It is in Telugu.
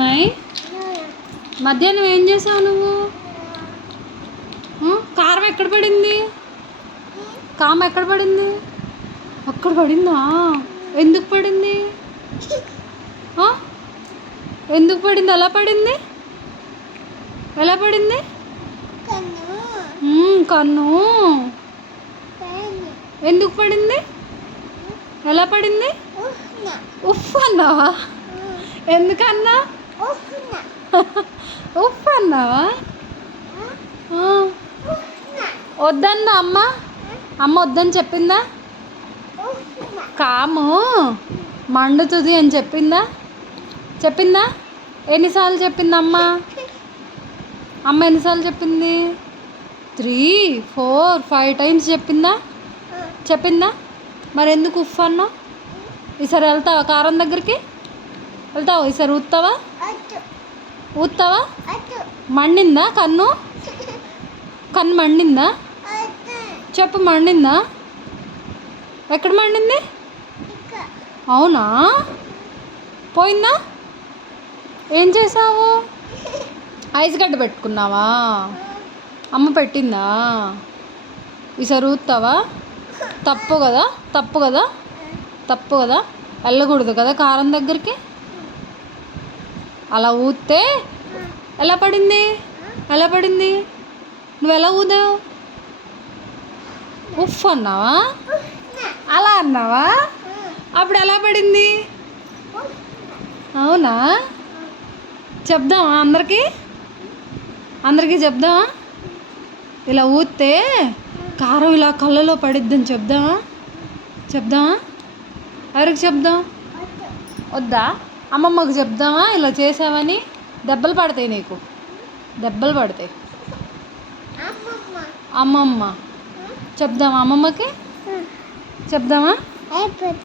మై మధ్యాహ్నం ఏం చేసావు నువ్వు? కారం ఎక్కడ పడింది? కామ ఎక్కడ పడింది? అక్కడ పడిందా? ఎందుకు పడింది? ఎందుకు పడింది? ఎలా పడింది? ఎలా పడింది? కన్ను ఎందుకు పడింది? ఎలా పడింది? ఉఫ్ అన్నావా? ఎందుకన్నా? ఉఫ్ అన్నావా? వద్దన్నా అమ్మ? అమ్మ వద్దని చెప్పిందా? కాము మండుతుంది అని చెప్పిందా? చెప్పిందా? ఎన్నిసార్లు చెప్పింది అమ్మ? అమ్మ ఎన్నిసార్లు చెప్పింది? 3, 4, 5 టైమ్స్ చెప్పిందా? చెప్పిందా? మరి ఎందుకు ఉఫ్ అన్నావు? ఈసారి వెళ్తావా కారం దగ్గరికి? వెళ్తావా ఈసారి? ఊతావా? ఊతావా? మండిందా కన్ను? కన్ను మండిందా? చెప్పు, మండిందా? ఎక్కడ మండింది? అవునా? పోయిందా? ఏం చేసావు? ఐస్ గడ్డ పెట్టుకున్నావా? అమ్మ పెట్టిందా? ఈసారి ఊతావా? తప్పు కదా, తప్పు కదా, తప్పు కదా, వెళ్ళకూడదు కదా కారం దగ్గరికి. అలా ఊతే ఎలా పడింది? ఎలా పడింది? నువ్వు ఎలా ఊదావు? ఉఫ్ అన్నావా? అలా అన్నావా? అప్పుడు ఎలా పడింది? అవునా? చెప్దామా అందరికీ? అందరికీ చెప్దామా? ఇలా ఊతే కారం ఇలా కళ్ళలో పడిద్దని చెప్దామా? చెప్దామా? ఎవరికి చెప్దాం? వద్దా? అమ్మమ్మకు చెప్దామా ఇలా చేసావని? దెబ్బలు పడతాయి నీకు, దెబ్బలు పడతాయి. అమ్మమ్మ చెప్దామా? అమ్మమ్మకి చెప్దామా?